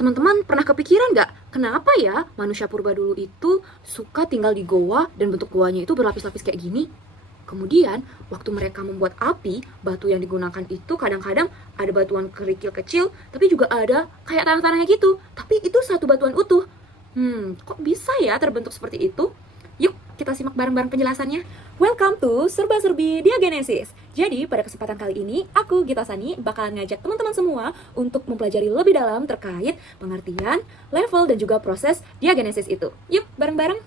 Teman-teman pernah kepikiran nggak, kenapa ya manusia purba dulu itu suka tinggal di goa dan bentuk goanya itu berlapis-lapis kayak gini? Kemudian, waktu mereka membuat api, batu yang digunakan itu kadang-kadang ada batuan kerikil kecil, tapi juga ada kayak tanah-tanahnya gitu. Tapi itu satu batuan utuh. Kok bisa ya terbentuk seperti itu? Yuk, kita simak bareng-bareng penjelasannya. Welcome to Serba-Serbi Diagenesis. Jadi, pada kesempatan kali ini, aku, Gita Sani, bakalan ngajak teman-teman semua untuk mempelajari lebih dalam terkait pengertian, level, dan juga proses diagenesis itu. Yuk, bareng-bareng!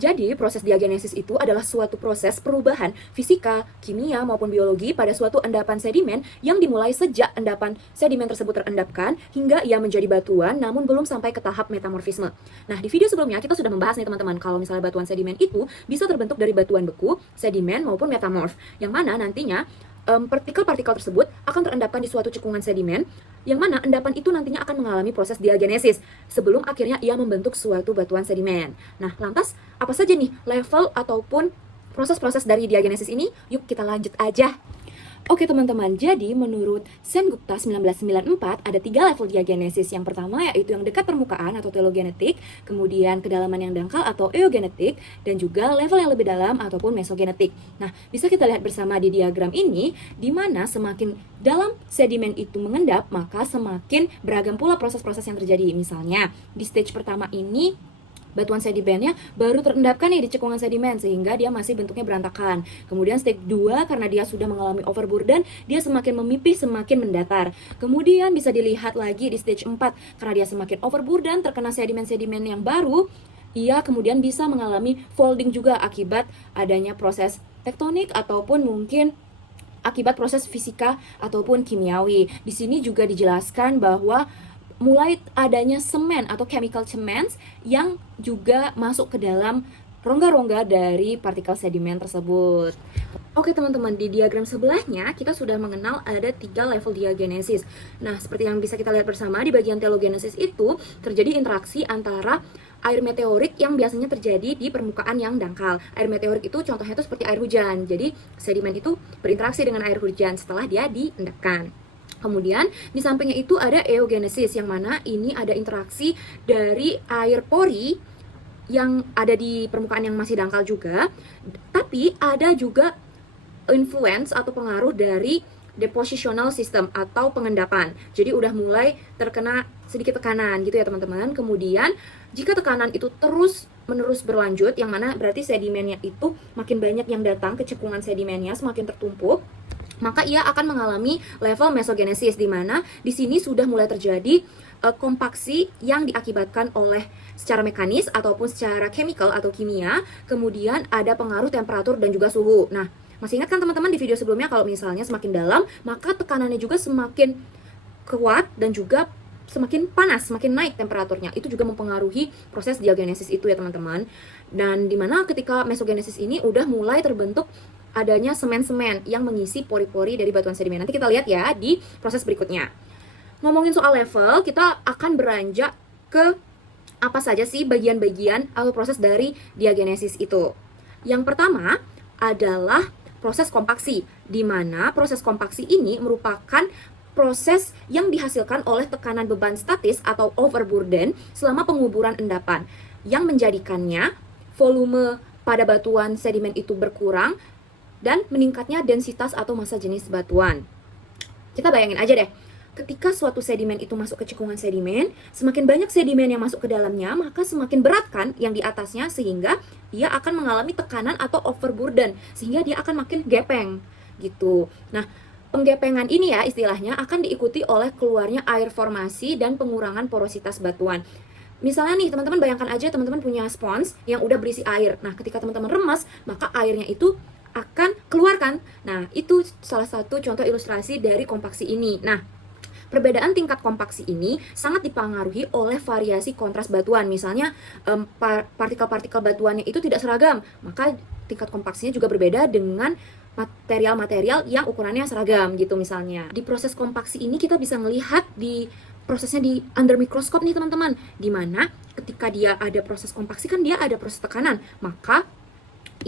Jadi, proses diagenesis itu adalah suatu proses perubahan fisika, kimia, maupun biologi pada suatu endapan sedimen yang dimulai sejak endapan sedimen tersebut terendapkan hingga ia menjadi batuan namun belum sampai ke tahap metamorfisme. Nah, di video sebelumnya kita sudah membahas nih teman-teman, kalau misalnya batuan sedimen itu bisa terbentuk dari batuan beku, sedimen, maupun metamorf, yang mana nantinya partikel-partikel tersebut akan terendapkan di suatu cekungan sedimen, yang mana endapan itu nantinya akan mengalami proses diagenesis sebelum akhirnya ia membentuk suatu batuan sedimen. Nah, lantas apa saja nih level ataupun proses-proses dari diagenesis ini? Yuk kita lanjut aja. Oke teman-teman, jadi menurut Sengupta 1994 ada 3 level diagenesis. Yang pertama yaitu yang dekat permukaan atau telogenetik, kemudian kedalaman yang dangkal atau eugenetik, dan juga level yang lebih dalam ataupun mesogenetik. Nah, bisa kita lihat bersama di diagram ini, di mana semakin dalam sedimen itu mengendap, maka semakin beragam pula proses-proses yang terjadi. Misalnya, di stage pertama ini, batuan sedimennya baru terendapkan nih di cekungan sedimen sehingga dia masih bentuknya berantakan. Kemudian stage 2 karena dia sudah mengalami overburden, dia semakin memipih, semakin mendatar. Kemudian bisa dilihat lagi di stage 4 karena dia semakin overburden, terkena sedimen-sedimen yang baru, ia kemudian bisa mengalami folding juga akibat adanya proses tektonik ataupun mungkin akibat proses fisika ataupun kimiawi. Di sini juga dijelaskan bahwa mulai adanya semen atau chemical cements yang juga masuk ke dalam rongga-rongga dari partikel sedimen tersebut. Oke teman-teman, di diagram sebelahnya kita sudah mengenal ada 3 level diagenesis. Nah, seperti yang bisa kita lihat bersama, di bagian telogenesis itu terjadi interaksi antara air meteorik yang biasanya terjadi di permukaan yang dangkal. Air meteorik itu contohnya itu seperti air hujan. Jadi, sedimen itu berinteraksi dengan air hujan setelah dia diendapkan. Kemudian di sampingnya itu ada eugenesis, yang mana ini ada interaksi dari air pori yang ada di permukaan yang masih dangkal juga, tapi ada juga influence atau pengaruh dari depositional system atau pengendapan. Jadi udah mulai terkena sedikit tekanan gitu ya teman-teman. Kemudian jika tekanan itu terus menerus berlanjut, yang mana berarti sedimennya itu makin banyak yang datang ke cekungan sedimennya, semakin tertumpuk, maka ia akan mengalami level mesogenesis, di mana di sini sudah mulai terjadi kompaksi yang diakibatkan oleh secara mekanis ataupun secara chemical atau kimia. Kemudian ada pengaruh temperatur dan juga suhu. Nah, masih ingat kan teman-teman di video sebelumnya kalau misalnya semakin dalam, maka tekanannya juga semakin kuat dan juga semakin panas, semakin naik temperaturnya. Itu juga mempengaruhi proses diagenesis itu ya teman-teman. Dan dimana ketika mesogenesis ini udah mulai terbentuk adanya semen-semen yang mengisi pori-pori dari batuan sedimen. Nanti kita lihat ya di proses berikutnya. Ngomongin soal level, kita akan beranjak ke apa saja sih bagian-bagian atau proses dari diagenesis itu. Yang pertama adalah proses kompaksi, di mana proses kompaksi ini merupakan proses yang dihasilkan oleh tekanan beban statis atau overburden selama penguburan endapan, yang menjadikannya volume pada batuan sedimen itu berkurang dan meningkatnya densitas atau massa jenis batuan. Kita bayangin aja deh, ketika suatu sedimen itu masuk ke cekungan sedimen, semakin banyak sedimen yang masuk ke dalamnya, maka semakin berat kan yang di atasnya, sehingga dia akan mengalami tekanan atau overburden, sehingga dia akan makin gepeng gitu. Nah, penggepengan ini ya istilahnya akan diikuti oleh keluarnya air formasi dan pengurangan porositas batuan. Misalnya nih teman-teman bayangkan aja teman-teman punya spons yang udah berisi air. Nah, ketika teman-teman remas, maka airnya itu akan keluarkan. Nah, itu salah satu contoh ilustrasi dari kompaksi ini. Nah, perbedaan tingkat kompaksi ini sangat dipengaruhi oleh variasi kontras batuan. Misalnya, partikel-partikel batuannya itu tidak seragam, maka tingkat kompaksinya juga berbeda dengan material-material yang ukurannya seragam gitu misalnya. Di proses kompaksi ini kita bisa melihat di prosesnya di under mikroskop nih teman-teman, dimana ketika dia ada proses kompaksi kan dia ada proses tekanan, maka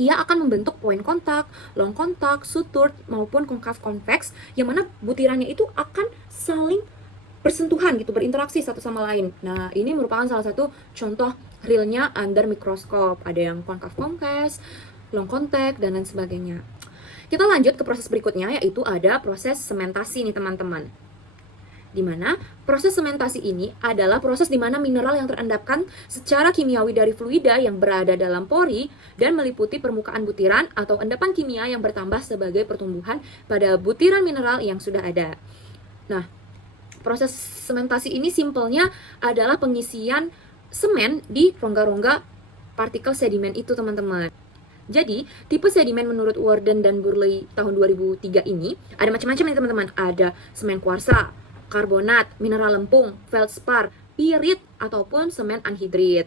ia akan membentuk point kontak, long kontak, sutured maupun konkav konveks, yang mana butirannya itu akan saling bersentuhan gitu, berinteraksi satu sama lain. Nah, ini merupakan salah satu contoh realnya under mikroskop. Ada yang konkav-konves, long contact, dan lain sebagainya. Kita lanjut ke proses berikutnya, yaitu ada proses sementasi nih teman-teman. Dimana proses sementasi ini adalah proses di mana mineral yang terendapkan secara kimiawi dari fluida yang berada dalam pori dan meliputi permukaan butiran atau endapan kimia yang bertambah sebagai pertumbuhan pada butiran mineral yang sudah ada. Nah, proses sementasi ini simpelnya adalah pengisian semen di rongga-rongga partikel sedimen itu, teman-teman. Jadi, tipe sedimen menurut Worden dan Burley tahun 2003 ini ada macam-macam nih teman-teman. Ada semen kuarsa, karbonat, mineral lempung, feldspar, pirit, ataupun semen anhidrit.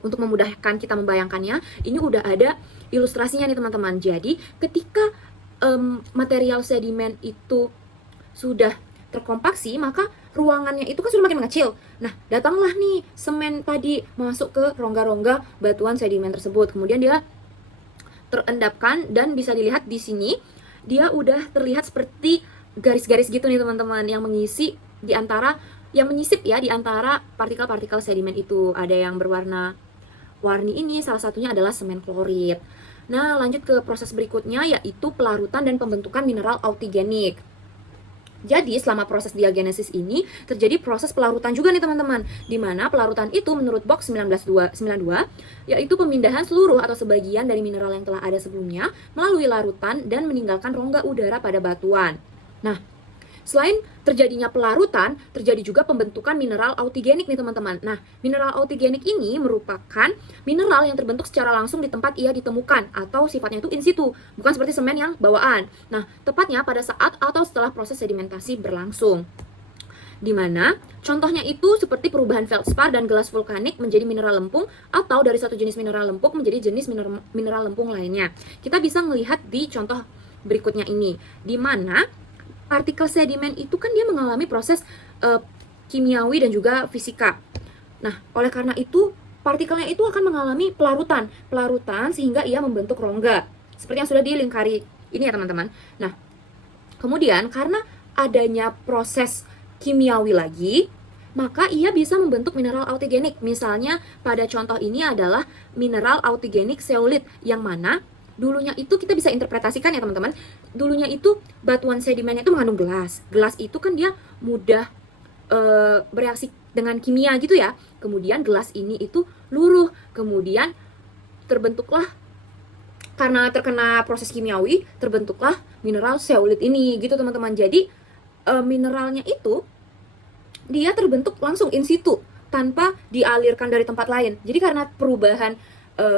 Untuk memudahkan kita membayangkannya, ini udah ada ilustrasinya nih teman-teman. Jadi, ketika material sedimen itu sudah terkompaksi, maka ruangannya itu kan sudah makin mengecil. Nah, datanglah nih semen tadi masuk ke rongga-rongga batuan sedimen tersebut. Kemudian dia terendapkan dan bisa dilihat di sini, dia udah terlihat seperti garis-garis gitu nih teman-teman, yang mengisi di antara, yang menyisip ya di antara partikel-partikel sedimen itu. Ada yang berwarna warni ini, salah satunya adalah semen klorid. Nah, lanjut ke proses berikutnya, yaitu pelarutan dan pembentukan mineral autigenik. Jadi, selama proses diagenesis ini terjadi proses pelarutan juga nih teman-teman, di mana pelarutan itu menurut box 1992 yaitu pemindahan seluruh atau sebagian dari mineral yang telah ada sebelumnya melalui larutan dan meninggalkan rongga udara pada batuan. Nah, selain terjadinya pelarutan, terjadi juga pembentukan mineral autigenik nih teman-teman. Nah, mineral autigenik ini merupakan mineral yang terbentuk secara langsung di tempat ia ditemukan, atau sifatnya itu in situ, bukan seperti semen yang bawaan. Nah, tepatnya pada saat atau setelah proses sedimentasi berlangsung. Dimana contohnya itu seperti perubahan feldspar dan gelas vulkanik menjadi mineral lempung, atau dari satu jenis mineral lempung menjadi jenis mineral lempung lainnya. Kita bisa melihat di contoh berikutnya ini, di mana partikel sedimen itu kan dia mengalami proses kimiawi dan juga fisika. Nah, oleh karena itu partikelnya itu akan mengalami pelarutan sehingga ia membentuk rongga seperti yang sudah dilingkari ini ya teman-teman. Nah, kemudian karena adanya proses kimiawi lagi, maka ia bisa membentuk mineral autigenik. Misalnya pada contoh ini adalah mineral autigenik zeolit, yang mana dulunya itu kita bisa interpretasikan ya teman-teman, dulunya itu batuan sedimennya itu mengandung gelas. Gelas itu kan dia mudah bereaksi dengan kimia gitu ya. Kemudian gelas ini itu luruh, kemudian terbentuklah, karena terkena proses kimiawi, terbentuklah mineral zeolit ini gitu teman-teman. Jadi mineralnya itu dia terbentuk langsung in situ tanpa dialirkan dari tempat lain. Jadi karena perubahan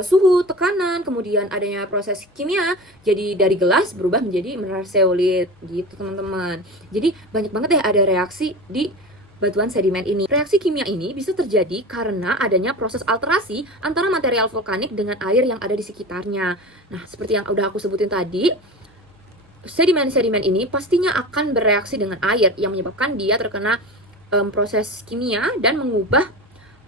suhu, tekanan, kemudian adanya proses kimia, jadi dari gelas berubah menjadi mineral zeolit gitu teman-teman. Jadi banyak banget ya ada reaksi di batuan sedimen ini. Reaksi kimia ini bisa terjadi karena adanya proses alterasi antara material vulkanik dengan air yang ada di sekitarnya. Nah, seperti yang udah aku sebutin tadi, sedimen-sedimen ini pastinya akan bereaksi dengan air yang menyebabkan dia terkena proses kimia dan mengubah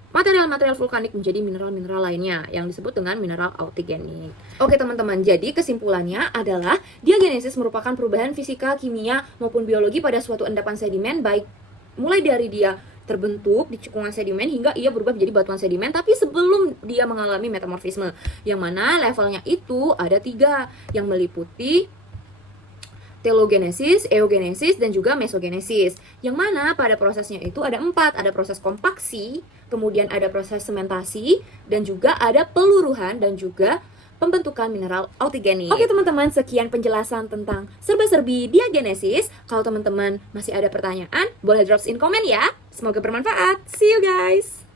material-material vulkanik menjadi mineral-mineral lainnya yang disebut dengan mineral autigenik. Oke teman-teman, jadi kesimpulannya adalah diagenesis merupakan perubahan fisika, kimia, maupun biologi pada suatu endapan sedimen, baik mulai dari dia terbentuk di cekungan sedimen hingga ia berubah menjadi batuan sedimen, tapi sebelum dia mengalami metamorfisme, yang mana levelnya itu ada 3, yang meliputi telogenesis, eugenesis, dan juga mesogenesis. Yang mana pada prosesnya itu ada 4, ada proses kompaksi, kemudian ada proses sementasi, dan juga ada peluruhan dan juga pembentukan mineral autigenik. Oke teman-teman, sekian penjelasan tentang serba-serbi diagenesis. Kalau teman-teman masih ada pertanyaan, boleh drop in komen ya. Semoga bermanfaat. See you guys!